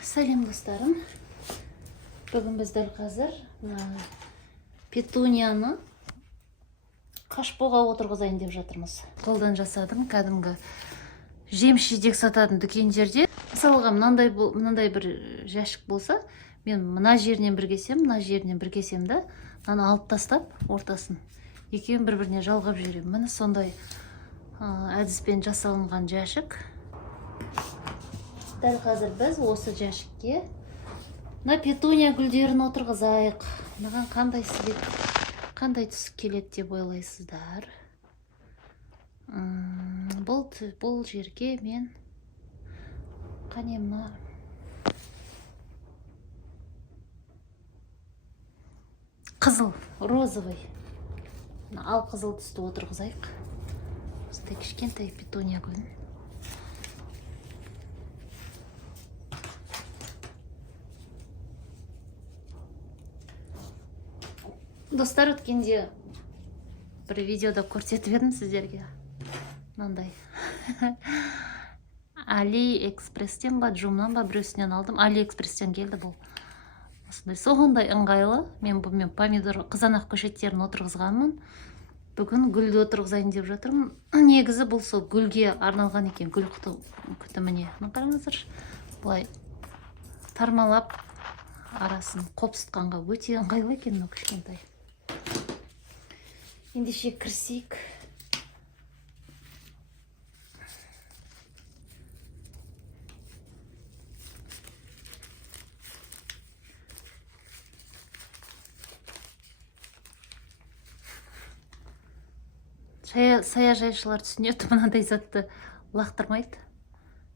Сәлем достарым. Бүгін біз дәл қазір петунияны қашпоға отырғызайын деп жатырмыз. Қолдан жасадым, кәдімгі жем-шидек сататын дүкендерде. Мысалға мынандай бір жәшік болса, мен мына жерінен бір кесем, мына жерінен бір кесем да, мынаны алып тастап, ортасын екеуін бір-біріне жалғап жіберемін. Міне сондай әдіспен жасалынған жәшік. Дәл қазір біз осы жәшікке мына петуния гүлдерін отырғызайық. Маған қандай түс келеді деп ойлайсыздар? Бұл жерге мен қанемна қызыл, розовый, ал қызыл түсті отырғызайық. Осындай кішкентай петуния гүлін. Достар, өткенде бір видеода көрсетіп едім сіздерге. Мынандай. Алиэкспресстен ба, Джумнан ба біреусінен алдым. Алиэкспресстен келді бұл. Сондай ыңғайлы. Мен бұмен помидор, қызанақ көшеттерін отырғызғанмын. Бүгін гүлді отырғызайын деп жатырмын. Негізі бұл сол гүлге арналған екен, гүл күтіміне. Қараңыздар, бұлай тармалап арасын қопсытқанға өте ыңғайлы екен кішкентай. Ендеше кірсейік. Саяжайшылар түсінеді, мынандай затты лақтырмайды.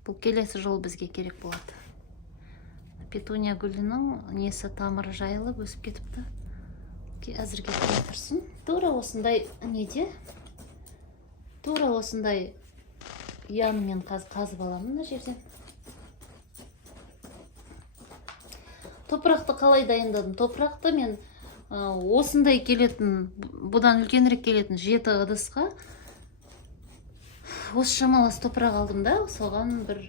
Бұл келесі жол бізге керек болады. Петуния гүлінің несі тамыры жайылып өсіп кетіпті. Әзірге тұра тұрсын. Тура осындай неде, тура осындай янымен қазып аламын мына жерден. Топырақты қалай дайындадым? Топырақты мен осындай келетін, бұдан үлкенірек келетін 7 ыдысқа осы шамалас топырақ алдым да, соған бір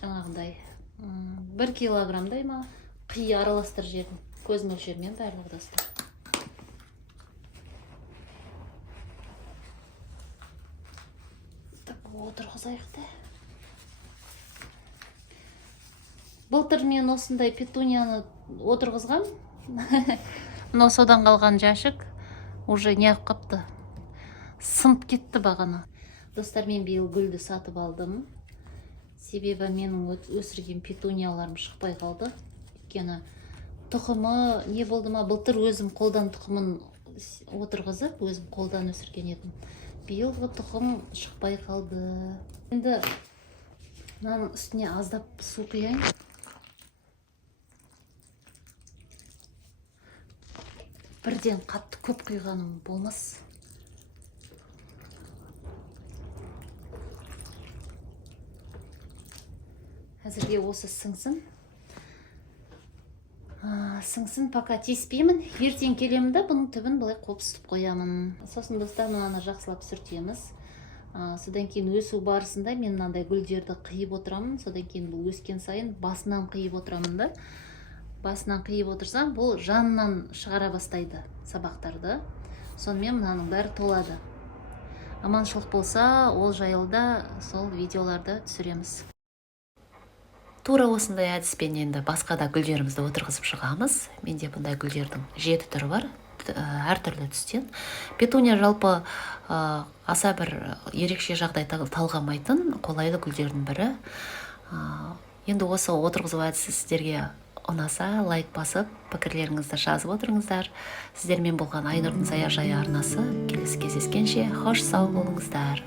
жаңағындай 1 килограммдай ма қи араластыр жерін. Көз мөлшермен барлығы достар. Отырғызайық та. Былтыр мен осындай петунияны отырғызғам. Мына содан қалған жәшік уже неғып қапты. Сынып кетті бағана. Достар, мен биыл гүлді сатып алдым. Себебі менің өсірген петунияларым шықпай қалды. Өйткені тұқымы не болды ма? Былтыр өзім қолдан тұқымын отырғызып, өзім қолдан өсірген едім. Биылғы тұқым шықпай қалды. Енді мынаның үстіне аздап су құяйын. Бірден қатты көп құйғаным болмас. Әзірге осы сіңсін. Сіңсін, пока теспеймін. Ертең келемін да, бұның түбін былай қопсытып қоямын. Сосын достар, мынаны жақсылап сүртеміз. Содан кейін өсу барысында мен мынандай гүлдерді қиып отырамын. Содан кейін бұл өскен сайын басынан қиып отырамын да. Басынан қиып отырсам, бұл жанынан шығара бастайды сабақтарды. Сонымен мынаның бәрі толады. Аманшылық болса, ол жайлы сол видеоларды түсіреміз. Тура осындай әдіспен енді басқа да гүлдерімізді отырғызып шығамыз. Менде бұндай гүлдердің 7 түрі бар, әртүрлі түстен. Петуния жалпы аса бір ерекше жағдай талғамайтын қолайлы гүлдердің бірі. Енді осы отырғызу әдісі сіздерге ұнаса, лайк басып, пікірлеріңізді жазып отырыңыздар. Сіздермен болған Айнұрдың саяжайы арнасы. Келесі кездескенше, хош сау болыңыздар.